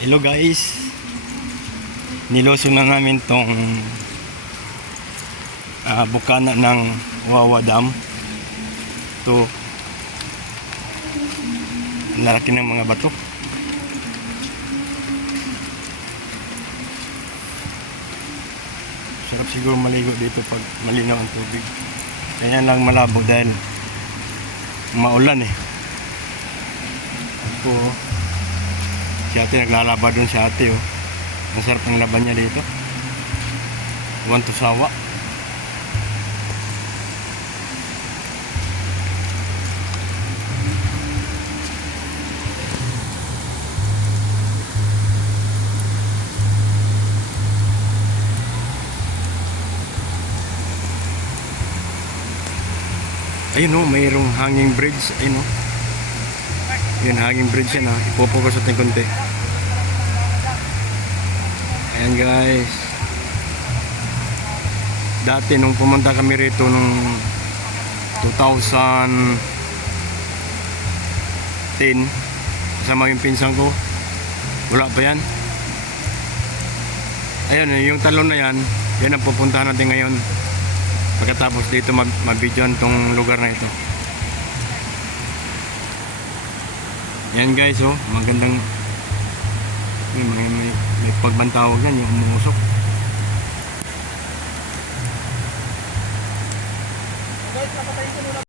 Hello guys, niloso na namin tong bukana ng Wawa Dam. Ito, lalaki ng mga bato. Sarap siguro maligo dito pag malinaw ang tubig. Kaya lang malabo dahil maulan eh. Ito, si ate naglalaba dun si ate oh. Ang sarap ng laban niya dito. Huwag to sawa. Ayun oh, mayroong hanging bridge. Ayun oh. Yun, hanging bridge yan ha. Ipopokus natin konti. Ayan guys. Dati nung pumunta kami rito nung 2010, kasama yung pinsan ko, wala pa yan. Ayan, yung talon na yan, yan ang pupuntahan natin ngayon. Pagkatapos dito mabidyoan tong lugar na ito. Yan guys oh, magandang may pagbantawag yan, yung umusok. Guys, napatayin ko muna.